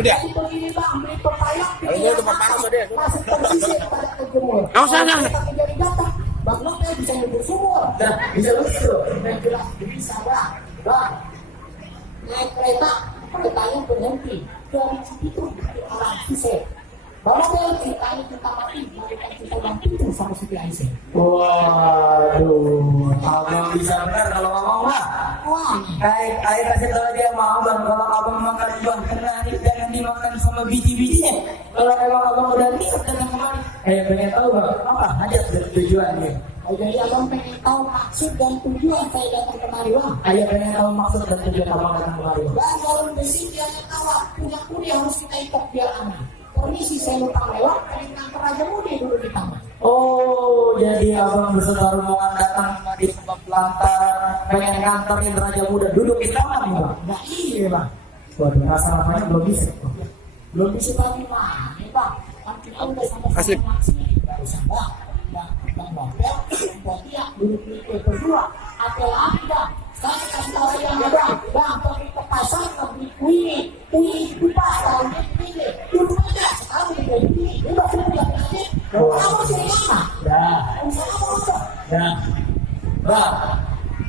Udah. Kalau gue tempat panas udah. Kau sana. Bagloknya bisa nyebur sumur, bisa lucu, dan jelas bisa bang. Naik kereta, keretanya berhenti dari itu dari orang Sise. Bagloknya ceritanya kita mati, mereka kita bantu sama Siti Aisyah. Waduh, abang bisa benar kalau ngomong mah. Wah, Kayak kasih tahu dia mau bang, kalau abang makan bang kena jangan dimakan sama biji-bijinya. Kalau emang abang udah niat dengan kemarin, pengen tahu bang apa hajat dan tujuannya. jadi abang pengen tahu maksud dan tujuan saya datang kemari bang. Ayo pengen tahu maksud dan tujuan abang datang kemari bang. Bang, kalau besi dia tawar, punya kuliah harus kita ikut biar aman. Permisi saya numpang lewat, pengen nganter aja mudik dulu di taman. Oh, jadi abang beserta rombongan datang di sebab lantaran pengen nganterin Raja Muda duduk di taman nih bang. Nah iya bang. Waduh, rasa-rasanya belum bisa. Belum bisa tapi mah, bang. Kan kita udah Asli. sama-sama sini. Gak usah bang. Bang Bapel, buat dia duduk di berdua. Apel lagi bang. Saya kasih tahu yang bang. Bang, pergi ke pasar, pergi kuih kupas, kalau ini. Dulu aja, sekarang udah begini. Udah sudah lagi. Kamu sini mana? Nah, bang,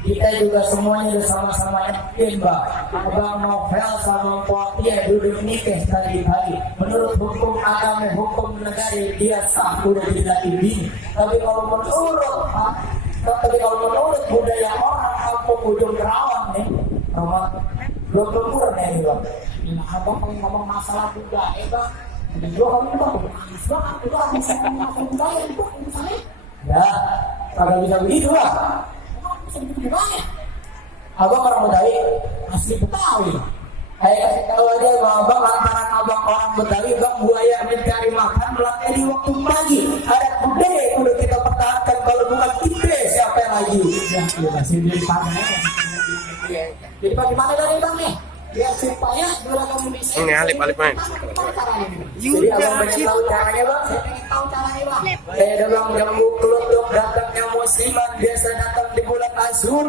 kita juga semuanya udah sama-sama yakin bang. Abang Novel sama Poatia duduk nikah tadi-tadi. Menurut hukum agama, hukum negara dia sah udah tidak ini. Tapi kalau menurut budaya orang kampung ujung Kerawang nih, belum kurang nih bang. Nah, abang pengen ngomong masalah budaya, bang. Udah gua ngomong bang, habis banget. Itu habis ngomong masalah budaya itu, misalnya. Ya, kagak bisa begitu lah. Emang bisa begitu gimana? Abang orang Betawi, Asli Betawi. kasih tahu aja bahwa abang lantaran abang orang Betawi, bang buaya mencari makan melangkah di waktu pagi. Ada budaya yang udah kita pertahankan, kalau bukan kita siapa yang lagi? Ya, masih di mana ya? Jadi bagaimana dari bang nih? Biar supaya beragam bisa. Ini alip main. Jadi abang pengen tahu caranya bang? Saya pengen tahu caranya bang. Saya dalam jambu kelutuk datangnya musliman biasa datang di bulan Azur.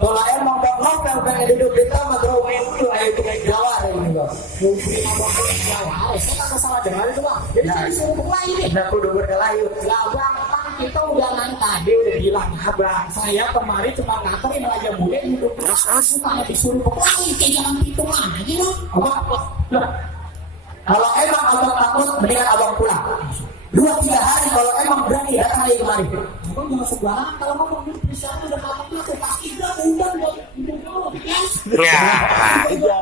Kalau emang bang Novel pengen duduk di taman Romain dulu, ayo kita Jawa ini bang. Saya tak salah dengar itu bang. Jadi saya disuruh berkelahi nih. Nah, kudu berkelahi. Lah bang, kan kita udah tadi udah bilang bang, saya kemarin cuma nganterin Raja Muda hidup. Bukan disuruh berkelahi, kayak jangan hitungan aja bang. Loh, kalau emang abang takut, mendingan abang pulang. 2-3 hari kalau emang berani datang lagi kemari. Abang jangan sembarangan kalau ngomong di perusahaan udah kamu tuh pasti udah undang dari dulu, guys. Ya. Iya.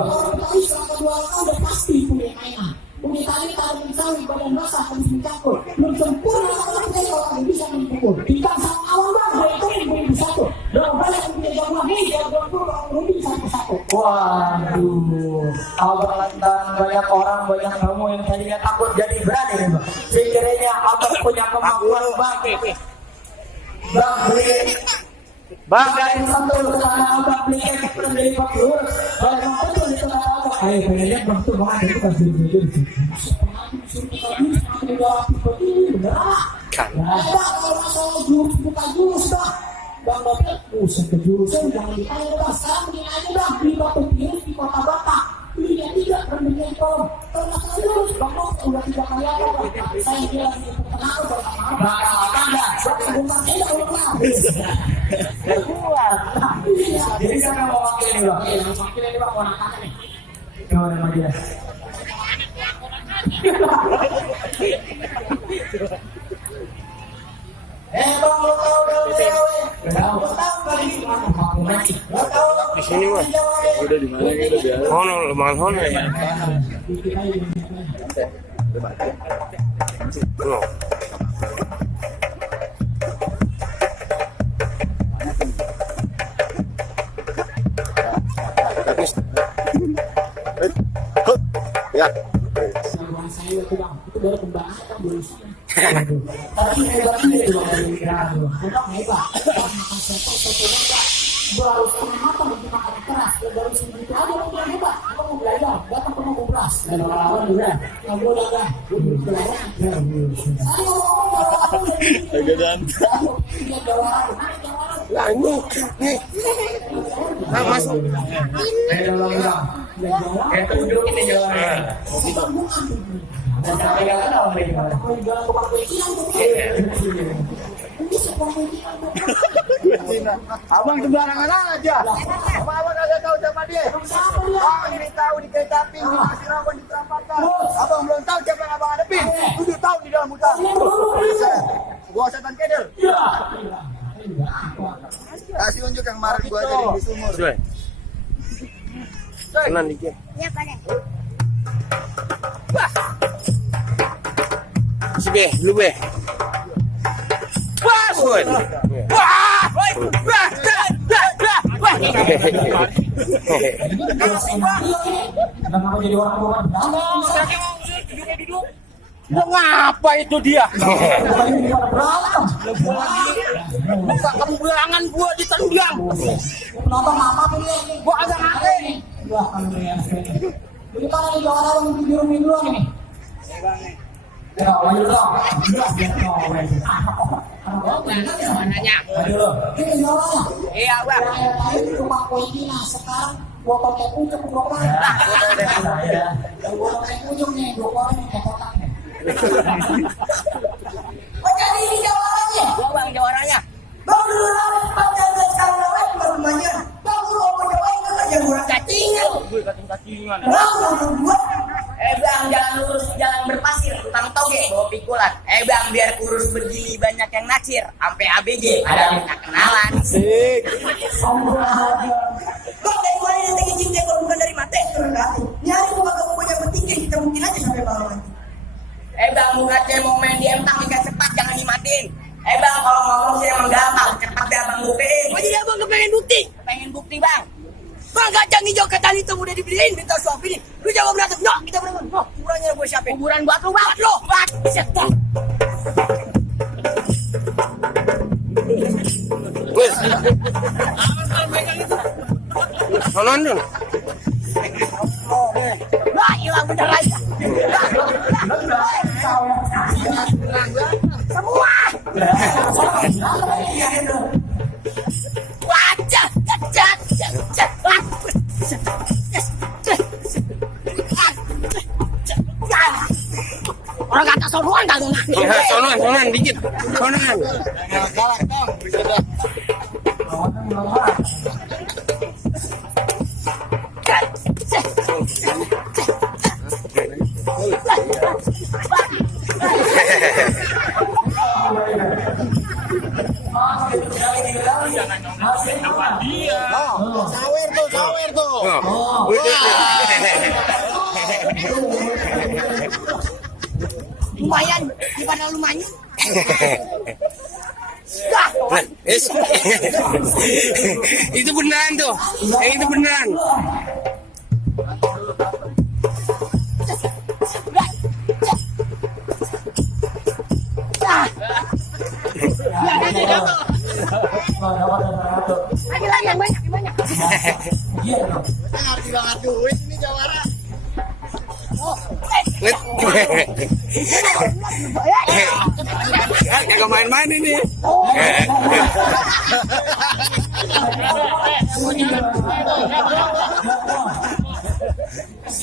Orang Betawi selama 2 tahun udah pasti punya kaya. Punya kaya kalau misalnya badan basah harus dicampur. Belum sempurna orang Betawi kalau bisa mengumpul. Kita sama awal bang, itu yang satu. Dong balik punya jagoan nih, jagoan dulu orang lebih satu-satu. Waduh, abang lantaran banyak orang, banyak kamu yang tadinya takut jadi berani nih bang. Sekiranya abang punya kemampuan bang. Bang beli bang dari satu sana abang beli kek dari Pak Lur. Kalau emang betul itu kata abang. Ayo pengen lihat bang tuh bang itu kasih jujur sih. Kalau masalah jurus buka jurus bang. Bang Bapel, usah ke jurusan jangan ditanya bang. Sekarang begini aja bang, beli batu biru di Kota Batak. Belinya 3, rendengnya tolong. Kalau masalah jurus, bang Bapel udah 3 kali apa bang. Saya bilang di pertengahan pertama. Bakal apa enggak? Sebentar aja udah Jadi siapa mau wakil ini bang? Yang wakil ini bang, warna kanan nih. Gimana Mas Dias? Bang, lo tau dong Tahu. Di sini mah. Udah di mana gitu dia? Hono, lumayan hono ya. No. Ya. Jagoan saya itu bang, itu baru kembangan kan belum sih. Tapi hebatnya itu bang dari kira tuh. Udah hebat. Makan soto enggak. Gue harus punya mata untuk makan keras. Ya dari segitu aja lo bilang hebat. Aku mau belajar. Datang ke mau kelas. Dan orang-orang juga. Yang gue udah kan. Gue belajar. Ayo Agak dan. dia jawab. Lah ini nih. Nah, masuk. Ayo bang bang. Itu duduk ini jalan. Dan sampai nggak kenal mereka. Abang sembarangan aja. Abang kagak tahu sama dia. Abang ini tahu di kereta api masih rawan diterampakan. Abang belum tahu siapa yang abang hadapin. 7 tahun di dalam hutan. Gua setan kedel. Kasih unjuk yang kemarin gua ajarin di sumur. Suai. Tenan dikit. Iya, Pak. Si Be, lu Be. Wah, Suai. Wah, wah, wah, wah. Kenapa aku jadi orang tua? Mau ngapa itu dia? Kembelangan gua ditendang. Nonton mama pilih. Gua agak ngerti. Wah, ini mana nih jangan orang minggu dulu nih. Ya, lanjut dong. Jelas ya, Mananya? Ini jalannya. Iya, Bang. Tadi rumah kue ini, nah sekarang gua pakai pucuk dua orang. Gua pakai pucuk nih, 2 orang nih kayak kotak nih. Oh jadi ini jawabannya? Gua Bang jawarannya. Bang dulu lawan panjang sekarang lawan rumahnya. Bang dulu mau jawaban kan aja kurang Cacingan. Bang dulu Bang jangan lurus jalan berpasir, utang toge bawa pikulan. Bang biar kurus begini banyak yang naksir. Sampai ABG ada minta kenalan. Bang dari mana yang tinggi cinta kalau bukan dari mate? Nyari gua kagak punya bertiga kita mungkin aja sampai malam. Bang muka mau main di emtang ikan cepat jangan dimatiin. Bang kalau ngomong sih emang gampang, cepat deh abang buktiin. Oh jadi abang kepengen bukti? Pengen bukti bang. Bang kacang hijau ketan hitam udah dibeliin, minta suap ini. Lu jangan berantem, no kita berantem. No, kuburannya gue siapin. Kuburan buat lu bang. Lo, bang. Setan. Wes. Sonon dong. Wah, hilang bener aja. Semua. Wajah, orang kata sonoan kagak ngerti. Ya, sonon dikit. Sonon. Sawer tuh. Lumayan, gimana lumayan? Itu beneran tuh. Itu beneran. Lagi yang banyak. Ngerti banget duit ini jawara. Kagak main-main ini.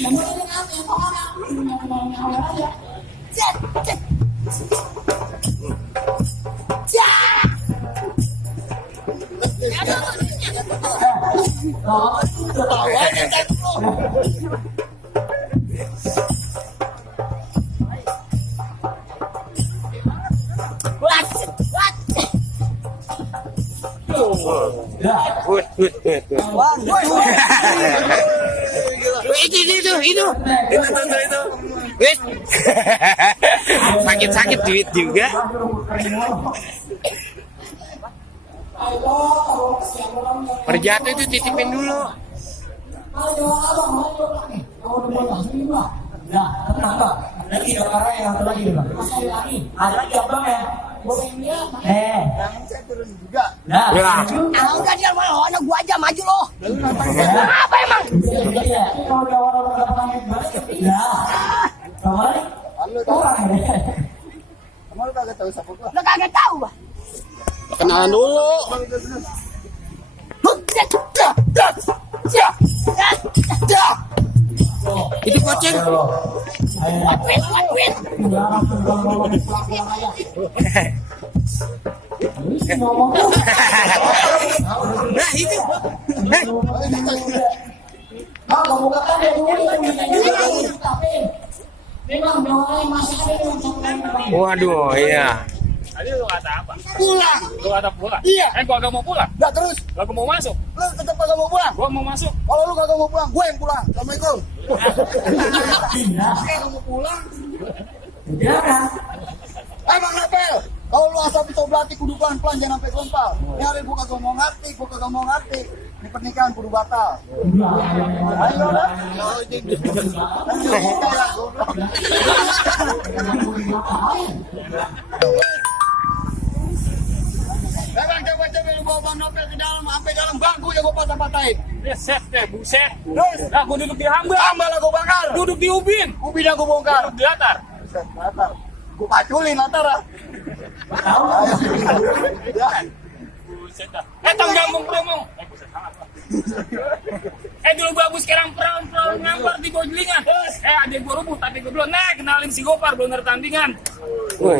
Itu. Wes. Sakit duit juga. Perjatuh itu titipin dulu. Nah, tenang bang. Lagi orang yang satu lagi bang. Masih lagi. Ada lagi abang ya. Boleh dia. Jangan saya turun juga. Nah. Kalau enggak dia malah anak gua aja maju lo. Lalu ngapain? Apa emang? Iya. Kalau ada orang-orang pamit balik. Ya. Kemarin. Lalu tahu. Orang ya. Kamu lu kagak tahu siapa gua? Lo kagak tahu, Bang. Kenalan dulu. Itu kucing. Wait. Nah itu. Kamu kata dia dulu tapi memang doanya masih ada yang sampai. Waduh, iya. Tadi lu kata apa? Pulang. Lu kata pulang? Iya. Gua agak mau pulang. Enggak terus. Gua mau masuk. Lu tetap kagak mau pulang. Gua mau masuk. Kalau lu kagak mau pulang, gue yang pulang. Assalamualaikum. Kagak mau pulang. Jangan. Emang Napel, kalau lu asal berarti kudu pelan-pelan jangan sampai gompal. Nyari gua kagak mau ngerti. Ini pernikahan kudu batal. Ayo lah. Memang coba-coba lu bawa Bang Nopel ke dalam, sampai dalam bangku ya gua patah-patahin. Set deh, buset. Terus, Nah, gua duduk di hamba. hamba lah gua bakar. Duduk di ubin. Ubin yang gua bongkar. Duduk di latar. Buset, latar. Gua paculin latar ah. Ya. Buset dah. Tong gambung keromong. Buset sangat. Dulu bagus sekarang perawan ngampar di Bojlingan. Adek gua rubuh tapi gua belum. Nah, kenalin si Gopar belum ada tandingan. Wah,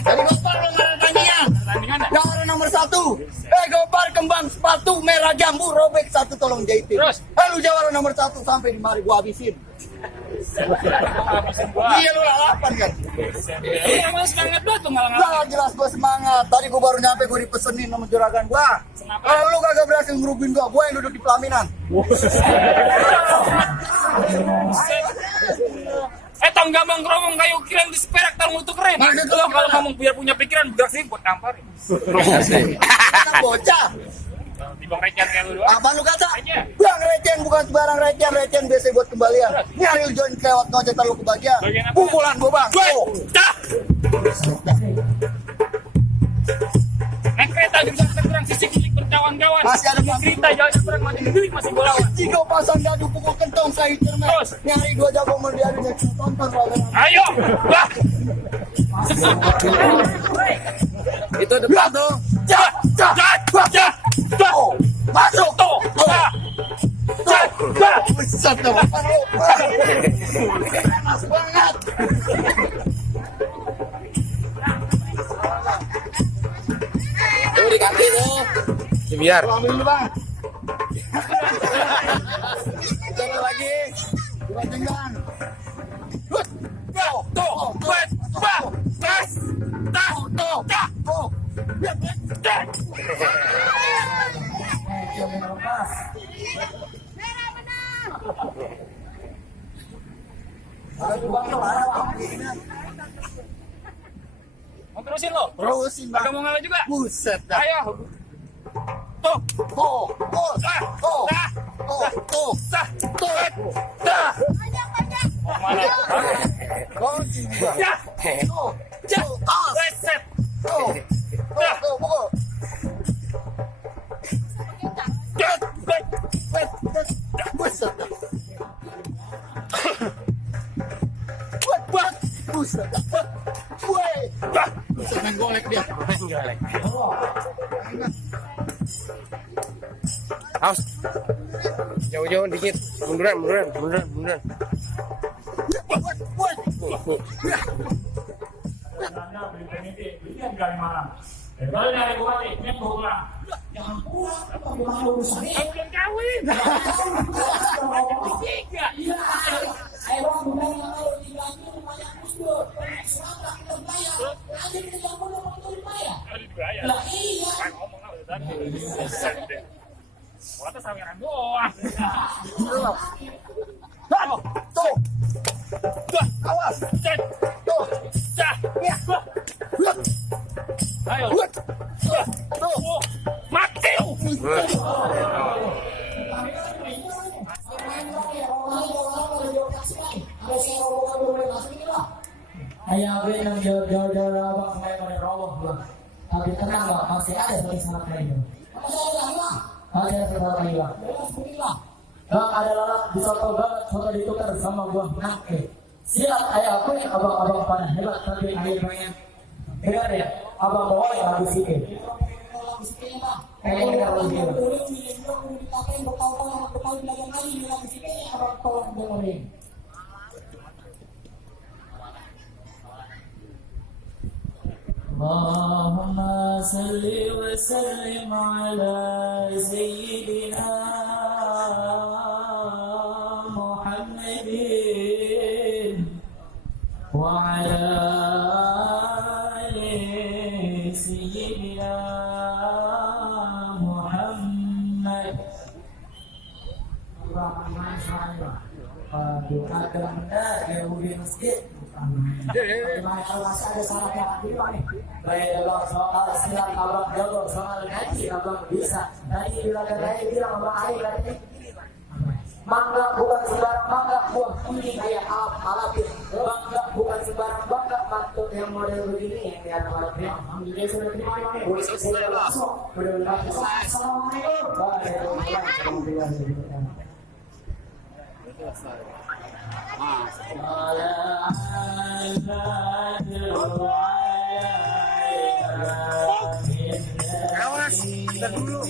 Jadi Gopar belum ada tandingan. tandingan dah. Yang orang nomor 1. Gopar kembang sepatu merah jambu robek 1 tolong jahitin. Terus? Lu jawara nomor 1 sampai di mari gua habisin. Habisin gua. Iya lu lalapan kan. Lu emang semangat banget tuh ngalang-ngalang. Nah, jelas gua semangat. Tadi gua baru nyampe gua dipesenin sama juragan gua. Kalau lu kagak berhasil ngerubin gua yang duduk di pelaminan. Tong gambang keromong kayu kirain di seperak tahun itu keren. Maksud Lo lu kalau gimana? kamu biar punya pikiran budak sih buat namparin. Kan bocah. Dibang receh kayak lu doang. Apa lu kata? Receh. Bang receh bukan sembarang receh biasa buat kembalian. Nyari lu join kelewat ngocet lu kebagian. Bagian apa? Pukulan gua bang. Oh. Dah. Naik kereta di terang sisi milik berkawan-kawan. Masih ada cerita jalan perang mati milik masih bolawan. Jika pasang dadu pukul kentong saya cermet. Terus? Nyari 2 jago mendiari dan tonton walaupun. Ayo, bah. Itu depan tuh. Masuk tuh. Besar tuh. Panas banget. Tuh di kaki tuh. Biar. Ambil dulu bang. Jangan lagi. Dua jenggan. Mau terusin lo? Terusin bang. Agak mau ngalah juga? Buset dah. Ayo. Tuh. Oh, oh, Dah. oh, Dah. oh, oh, Dah. tuh. Dah. Mau mana? Kunci bang. Ya. Tuh, tuh, tas. Reset. Tuh, tuh, tuh, pukul. Buset dah. Buset dah. Woi. Buset main golek dia. Haus. Jauh-jauh dikit. Munduran. Kalau nyari gua nih, ini gua pulang. Jangan pulang, bagaimana urusannya? Aku belum kawin. Tiga. Iya, ayo bang, bilang yang kalau diganti rumahnya Gus Dur. Selama kita bayar, nanti kita yang mau bayar. Harus dibayar. Lah iya. Kan ngomong apa tadi? Gua tuh saweran doang. Tuh. Awas. Tuh. Dah. Ayo. Tuh. Mati lu. Ayah gue yang jauh-jauh abang kemarin roboh bang. Tapi tenang bang, masih ada satu salah kali bang. Masih ada satu kali bang. Bang ada lalat di soto banget, soto ditukar sama buah nangke. Siap ayah aku yang abang-abang pada hebat tapi air banyak. Dengar ya, abang bawa yang habis itu. Pengen dengar lagi bang. Allahumma salli wa sallim ala sayyidina Muhammadin wa ala ali sayyidina Muhammad. Doa kepada Yahudi masjid. Ada syaratnya nih. Baik abang soal silat abang jago soal ngaji abang bisa. Tadi bilang katanya bilang abang air katanya. Mangga bukan sembarang mangga buah kuning kayak alapin. Mangga bukan sembarang mangga mantul yang model begini yang di atas alapin. Dia sudah terima nih. Saya langsung. Assalamualaikum. Waalaikumsalam. Awas, kita dulu.